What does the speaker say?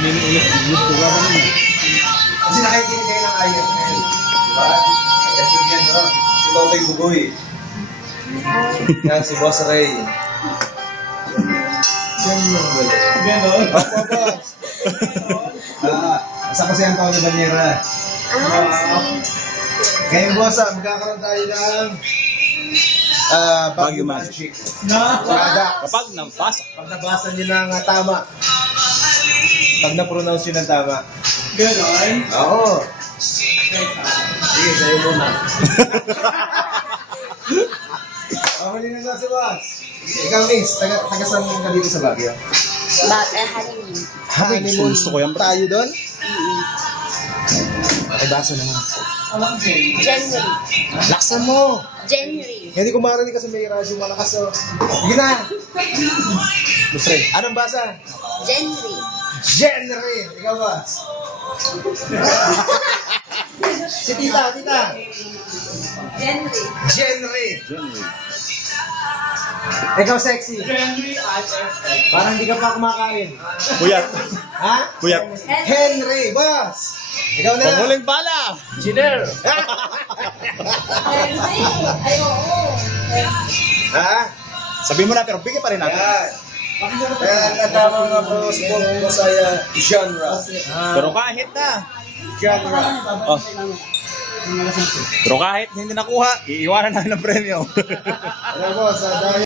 Gusto ka ba naman? Kasi nakikinig kayo ng ayaw. Diba? Ito yan, no? Si Totoy Bugoy. Yan, si Boss Ray. Ganon? Opo, boss. Asa kasi ang tao ni Banera. Ngayon, boss, magkakaroon tayo ng Baguio Magic. Kapag nabasa. Pag nabasa nyo ng tama. Pag na-pronounce nyo ng tama. Ganon? Oo. Sige, sa'yo muna. Huli na nga si boss. Ikaw, miss, taga-saan ka dito sa Baguio? Honeymoon. Honeymoon. Gusto ko yan. Tayo doon? Ay, basa naman. January. Laksan mo! January. Hindi ko marinig kasi may radyo malakas. Oh. Sige na! Lusre, anong basa? January. January! Ikaw ba? Si tita. January. January! Ikaw sexy. January IFL. Parang hindi ka pa kumakain. Puyat. Ha? Puyat. Henry, boss! Ikaw na! Panghuling bala. Chiner. January. Ay, oo. Ha? Sabihin mo na, pero bigyan pa rin natin. Yan. Ang tama nga po, sport mo sa genre. Pero kahit na. Genre. Oh. Pero kahit hindi nakuha, iiwanan namin ng premyo. Alam mo, sa dahil